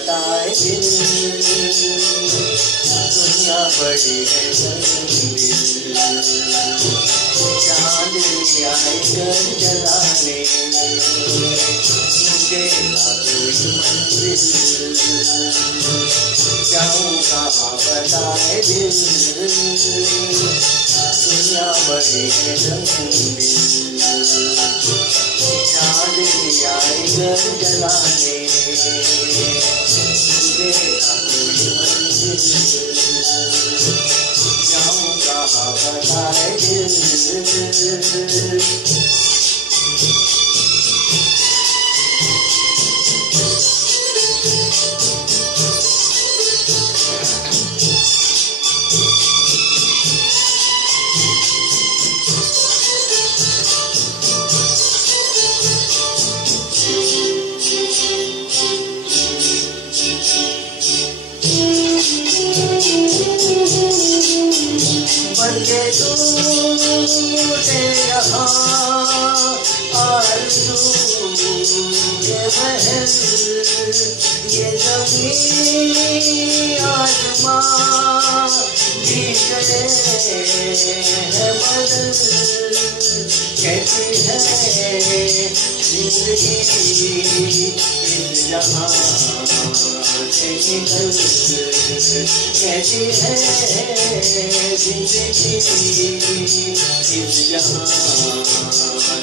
बताए दिल, दुनिया बड़ी है जंगली, चांदनी आई कर जलाने, मुझे ना कोई मंजिल, जाऊँ कहाँ बताए दिल, दुनिया बड़ी है जंगली, चांदनी आई कर जलाने, मुझे ना कोई मंजिल, जाऊँ कहाँ बताए दिल। बंदे टूटे यहाँ आरज़ू के महल, ये ज़मीं आसमां भी गए हैं बदल, कहती है ज़िंदगी इस जहाँ से निकल, कहती है ज़िंदगी इस जहाँ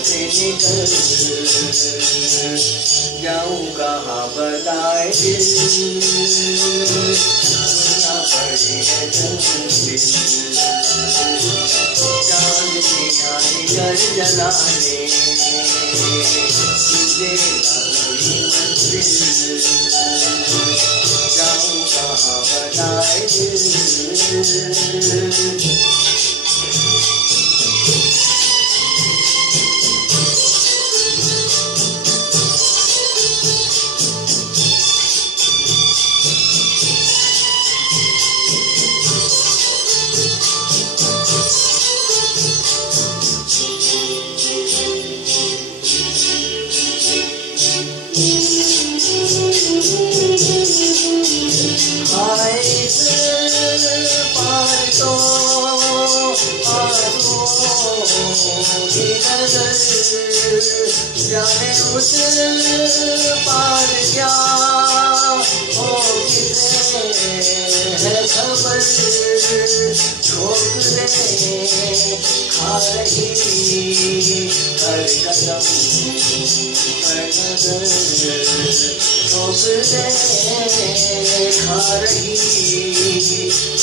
से निकल, जाऊँ कहाँ बताए दिल, दुनिया बड़ी है जंगली, चांदनी आई कर जलाने, मुझे ना कोई मंजिल, जाऊँ कहाँ बताए दिल। पार तो जाने उस पार क्या हो किसे है खबर, ठोकरे खा रही हर कदम हर नजर, ठोकरे खा रही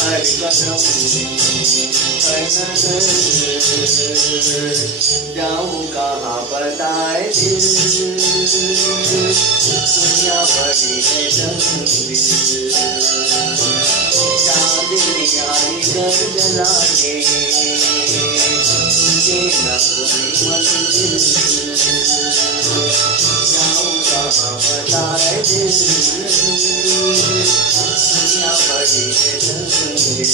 हर कदम हर नजर, जाऊँ कहाँ बताए दिल, दुनिया बड़ी है जंगली, चांदनी आई कर जलाने, मुझे ना कोई मंजिल, जाऊँ कहाँ बताए दिल, दुनिया बड़ी है जंगली,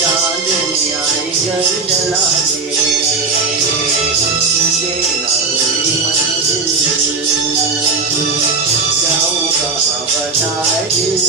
चांदनी आई कर जलाने, मुझे ना कोई मंजिल, जाऊँ कहाँ बताए दिल।